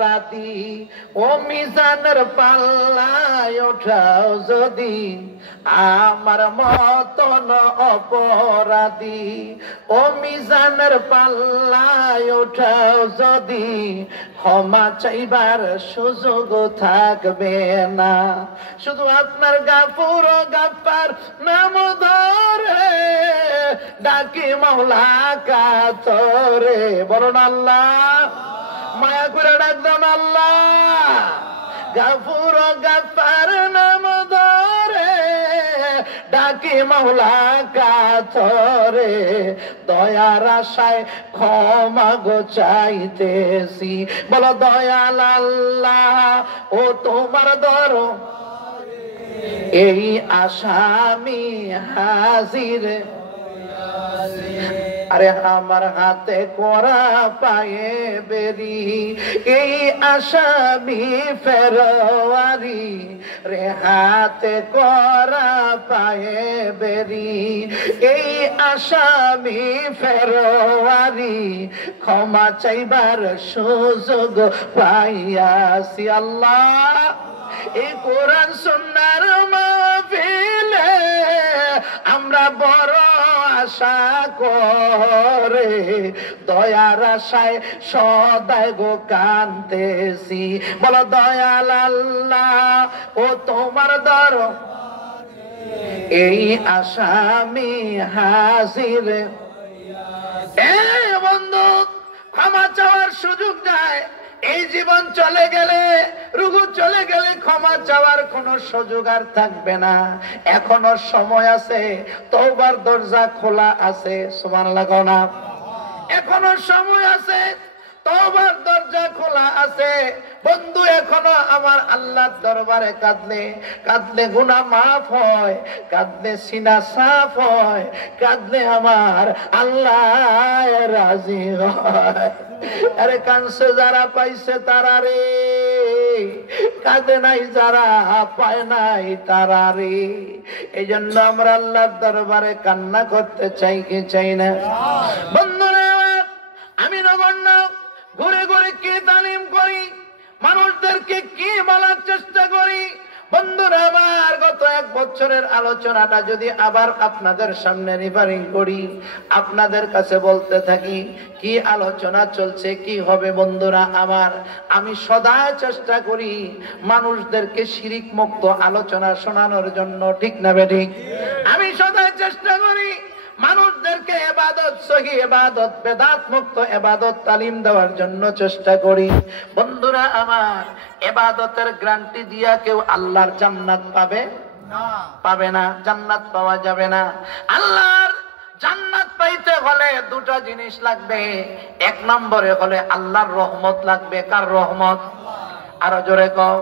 রাতি ও মিজানের পাল্লায় ওঠাও যদি আমার মতন অপরাধী, ও মিজানের পাল্লায় ওঠাও যদি ক্ষমা চাইবার সুযোগ থাকবে না। শুধু আপনার গাফুর ও গাফফার নাম ধরে ডাকি মাওলা কাতরে, বলুন আল্লাহ, মায়া করে ডাকতাম আল্লাহ। গাফুর ও গাফফার নাম ধরে ডাকি মাওলা কাতরে, দয়ার আশায় ক্ষমা গো চাইতেছি। বলো দয়াল আল্লাহ ও তোমার দরবারে এই আসামি হাজির। আরে আমার হাতে করা পায়ে বেরি এই আসামি ফেরওয়ারি রে, হাতে করা পায়ে বেরি এই আসামি ফেরওয়ারি, ক্ষমা চাইবার সুযোগ পাইয়াছি আল্লাহ। এই কোরআন সুন্নাহর মাহফিলে আমরা বড় আশা করে দয়ার আশায় সদাই গো কান্দেছি। বলো দয়াল আল্লাহ ও তোমার দরবারে এই আসামি হাজির। বন্ধু, ক্ষমা চাওয়ার সুযোগ যায়, এই জীবন চলে গেলে, রুহু চলে গেলে ক্ষমা চাওয়ার কোনো সুযোগ আর থাকবে না। এখনো সময় আছে, তওবার দরজা খোলা আছে, সুবহানাল্লাহ কও না? এখনো সময় আছে, তওবার দরজা খোলা আছে। বন্ধু, এখনো আমার আল্লাহর দরবারে কাঁদলে কাঁদলে গুনাহ মাফ হয়, কাঁদলে সিনা সাফ হয়, কাঁদলে আমার আল্লাহ রাজি হয়। আরে কানছে যারা পাইছে তারা রে, কাঁদে নাই যারা পায় নাই তারা রে। এই জন্য আমরা আল্লাহর দরবারে কান্না করতে চাই কি চাই না? বন্ধুরা, আমি নগণ্য ঘুরে ঘুরে কি তালিম করি, মানুষদেরকে কি বলার চেষ্টা করি। বন্ধুরা আমার, গত 1 বছরের আলোচনাটা যদি আবার আপনাদের সামনে রিভারিং করি, আপনাদের কাছে বলতে থাকি কি আলোচনা চলছে, কি হবে। বন্ধুরা আমার, আমি সদা চেষ্টা করি মানুষদেরকে শিরিক মুক্ত আলোচনা শোনানোর জন্য, ঠিক না বেঠিক? আমি সদা চেষ্টা করি মানুষদেরকে ইবাদত, সহি ইবাদত, বেদাত মুক্ত ইবাদত তালিম দেওয়ার জন্য চেষ্টা করি। বন্ধুরা আমার, ইবাদতের গ্যারান্টি দিয়া কেউ আল্লাহর জান্নাত পাবে না? পাবে না, জান্নাত পাওয়া যাবে না। আল্লাহর জান্নাত পাইতে হলে 2টা জিনিস লাগবে। 1 নম্বরে হলে আল্লাহর রহমত লাগবে। কার রহমত? আরো জোরে কও।